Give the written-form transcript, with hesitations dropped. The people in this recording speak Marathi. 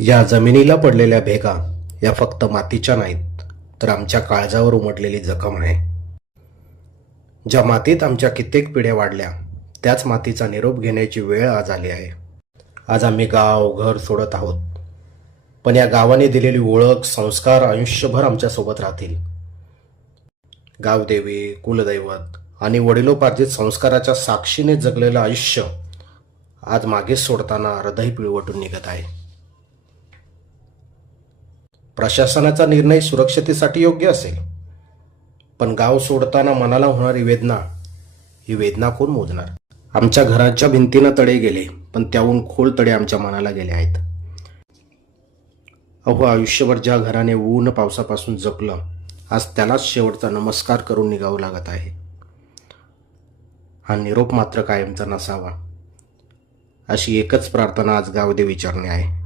या जमिनीला पडलेल्या भेगा या फक्त मातीच्या नाहीत, तर आमच्या काळजावर उमटलेली जखम आहे. ज्या मातीत आमच्या कित्येक पिढ्या वाढल्या, त्याच मातीचा निरोप घेण्याची वेळ आज आली आहे. आज आम्ही गाव घर सोडत आहोत, पण या गावाने दिलेली ओळख, संस्कार आयुष्यभर आमच्यासोबत राहतील. गावदेवी, कुलदैवत आणि वडिलोपार्जित संस्काराच्या साक्षीने जगलेलं आयुष्य आज मागे सोडताना हृदय पिळवटून निघत आहे. प्रशासनाचा निर्णय सुरक्षतेसाठी योग्य असेल, पण गाव सोडताना मनाला होणारी वेदना, ही वेदना कोण मोजणार? आमच्या घराच्या भिंतीनं तडे गेले, पण त्याहून खोल तडे आमच्या मनाला गेले आहेत. अहो, आयुष्यभर ज्या घराने ऊन पावसापासून जपलं, आज त्यालाच शेवटचा नमस्कार करून निघावं लागत आहे. हा निरोप मात्र कायमचा नसावा, अशी एकच प्रार्थना आज गावदेवी चरणी आहे.